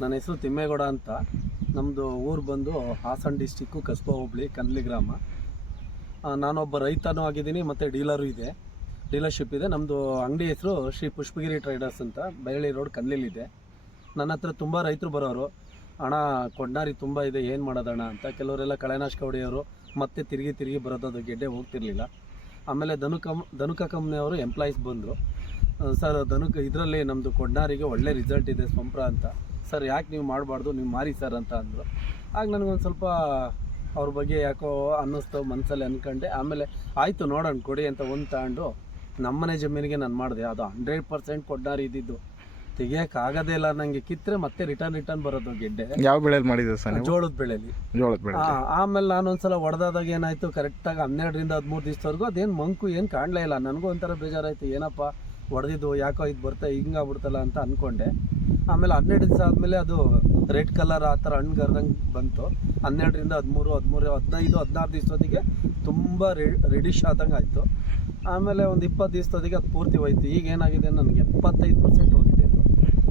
ನನ್ನ ಹೆಸರು ತಿಮ್ಮೇಗೌಡ ಅಂತ. ನಮ್ಮದು ಊರು ಬಂದು ಹಾಸನ ಡಿಸ್ಟಿಕ್ಕು ಕಸ್ಬಾ ಹೋಬಳಿ, ಕನ್ಲಿ ಗ್ರಾಮ. ನಾನೊಬ್ಬ ರೈತನೂ ಆಗಿದ್ದೀನಿ, ಮತ್ತು ಡೀಲರು ಇದೆ. ಡೀಲರ್ಶಿಪ್ ಇದೆ. ನಮ್ಮದು ಅಂಗಡಿ ಹೆಸರು ಶ್ರೀ ಪುಷ್ಪಗಿರಿ ಟ್ರೇಡರ್ಸ್ ಅಂತ. ಬಯಳಿ ರೋಡ್ ಕನ್ಲಿಲಿದೆ ನನ್ನ ಹತ್ರ ತುಂಬ ರೈತರು ಬರೋರು. ಹಣ ಕೊಂಡಾರಿ ತುಂಬ ಇದೆ, ಏನು ಮಾಡೋದಣ್ಣ ಅಂತ. ಕೆಲವರೆಲ್ಲ ಕಳೆನಾಶಕ ಹೊಡೆಯೋರು. ಮತ್ತೆ ತಿರುಗಿ ತಿರುಗಿ ಬರೋದು ಗೆಡ್ಡೆ ಹೋಗ್ತಿರ್ಲಿಲ್ಲ. ಆಮೇಲೆ ಧನು ಕಮ್ ಧನುಕ ಕಂಪ್ನಿಯವರು ಎಂಪ್ಲಾಯೀಸ್ ಬಂದರು. ಸರ್, ಧನುಕ, ಇದರಲ್ಲಿ ನಮ್ಮದು ಕೊಡ್ನಾರಿಗೆ ಒಳ್ಳೆ ರಿಸಲ್ಟ್ ಇದೆ, ಸ್ವಂಪ್ರ ಅಂತ. ಸರ್ ಯಾಕೆ ನೀವು ಮಾಡಬಾರ್ದು? ನೀವು ಮಾರಿ ಸರ್ ಅಂತ ಅಂದರು. ಆಗ ನನಗೊಂದು ಸ್ವಲ್ಪ ಅವ್ರ ಬಗ್ಗೆ ಯಾಕೋ ಅನ್ನಿಸ್ತು ಮನಸ್ಸಲ್ಲಿ ಅಂದ್ಕೊಂಡೆ ಆಮೇಲೆ ಆಯಿತು ನೋಡೋಣ ಕೊಡಿ ಅಂತ ಒಂದು ತಗೊಂಡು ನಮ್ಮನೆ ಜಮೀನಿಗೆ ನಾನು ಮಾಡಿದೆ. ಅದು ಹಂಡ್ರೆಡ್ ಪರ್ಸೆಂಟ್ ಕೊಡ್ನಾರಿ ಇದ್ದಿದ್ದು. ತೆಗಿಯೋಕ್ಕಾಗೋದೇ ಇಲ್ಲ ನನಗೆ ಕಿತ್ತರೆ ಮತ್ತೆ ರಿಟರ್ನ್ ರಿಟರ್ನ್ ಬರೋದು ಗೆಡ್ಡೆ. ಯಾವ ಬೆಳೆಯಲ್ಲಿ ಮಾಡಿದ್ರು ಸರ್ ನೀವು? ಜೋಳದ ಬೆಳೆಯಲ್ಲಿ ಜೋಳದ ಬೆಳೆ ಹಾಂ ಆಮೇಲೆ ನಾನು ಒಂದ್ಸಲ ಹೊಡೆದಾದಾಗ ಏನಾಯ್ತು ಕರೆಕ್ಟಾಗಿ ಹನ್ನೆರಡರಿಂದ ಹದಿಮೂರು ದಿವಸದವರೆಗೂ ಅದೇನು ಮಂಕು ಏನು ಕಾಣಲೇ ಇಲ್ಲ. ನನಗೂ ಒಂಥರ ಬೇಜಾರಾಯಿತು. ಏನಪ್ಪ ಹೊಡೆದಿದ್ದು ಯಾಕೋ ಇದು ಬರ್ತಾ ಹಿಂಗಾಗ್ಬಿಡ್ತಲ್ಲ ಅಂತ ಅಂದ್ಕೊಂಡೆ ಆಮೇಲೆ ಹನ್ನೆರಡು ದಿವಸ ಆದಮೇಲೆ ಅದು ರೆಡ್ ಕಲರ್ ಆ ಥರ ಹಣ್ಣು ಗರ್ದಂಗೆ ಬಂತು. ಹನ್ನೆರಡರಿಂದ ಹದಿಮೂರು ಹದಿಮೂರು, ಹದಿನೈದು, ಹದಿನಾರು ದಿವಸದೊತ್ತಿಗೆ ತುಂಬ ರೆಡಿಶ್ ಆದಂಗೆ ಆಯಿತು. ಆಮೇಲೆ ಒಂದು ಇಪ್ಪತ್ತು ದಿವಸದೊತ್ತಿಗೆ ಅದು ಪೂರ್ತಿ ಹೋಯ್ತು. ಈಗ ಏನಾಗಿದೆ ನನಗೆ ಎಪ್ಪತ್ತೈದು ಪರ್ಸೆಂಟ್ ಹೋಗಿದೆ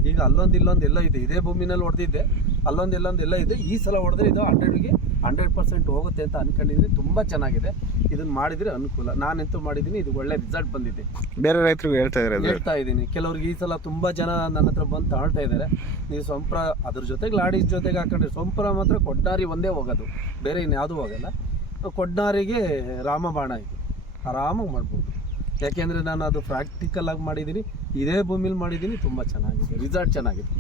ಈಗ ಅಲ್ಲೊಂದು ಇಲ್ಲೊಂದು ಎಲ್ಲ ಇದೆ. ಇದೇ ಭೂಮಿನಲ್ಲಿ ಹೊಡೆದಿದ್ದೆ. ಅಲ್ಲೊಂದು ಇಲ್ಲೊಂದು ಎಲ್ಲ ಇದೆ. ಈ ಸಲ ಹೊಡೆದ್ರೆ ಇದು ಹಂಡ್ರೆಡ್ಗೆ ಹಂಡ್ರೆಡ್ ಪರ್ಸೆಂಟ್ ಹೋಗುತ್ತೆ ಅಂತ ಅನ್ಕೊಂಡಿದ್ದೀನಿ ತುಂಬ ಚೆನ್ನಾಗಿದೆ. ಇದನ್ನ ಮಾಡಿದರೆ ಅನುಕೂಲ. ನಾನೆಂತೂ ಮಾಡಿದ್ದೀನಿ ಇದು ಒಳ್ಳೆ ರಿಸಲ್ಟ್ ಬಂದಿದೆ. ಬೇರೆ ರೈತರು ಹೇಳ್ತಾ ಇದ್ದಾರೆ ಹೇಳ್ತಾ ಇದ್ದೀನಿ. ಕೆಲವ್ರಿಗೆ ಈ ಸಲ ತುಂಬ ಜನ ನನ್ನ ಹತ್ರ ಬಂದು ತಗೊಳ್ತಾ ಇದ್ದಾರೆ ನೀವು ಸೊಂಪ್ರ ಅದ್ರ ಜೊತೆಗೆ ಲಾಡೀಸ್ ಜೊತೆಗೆ ಹಾಕೊಂಡ್ರೆ ಸೊಂಪ್ರ ಮಾತ್ರ ಕೊಡ್ನಾರಿ ಒಂದೇ ಹೋಗೋದು. ಬೇರೆ ಇನ್ಯಾವುದೂ ಹೋಗಲ್ಲ. ಕೊಡ್ನಾರಿಗೆ ರಾಮಬಾಣ ಇದು. ಆರಾಮಾಗಿ ಮಾಡ್ಬೋದು. ಯಾಕೆಂದರೆ ನಾನು ಅದು ಪ್ರಾಕ್ಟಿಕಲ್ ಆಗಿ ಮಾಡಿದ್ದೀನಿ ಇದೇ ಭೂಮಿಲಿ ಮಾಡಿದ್ದೀನಿ ತುಂಬ ಚೆನ್ನಾಗಿದೆ. ರಿಸಲ್ಟ್ ಚೆನ್ನಾಗಿದೆ.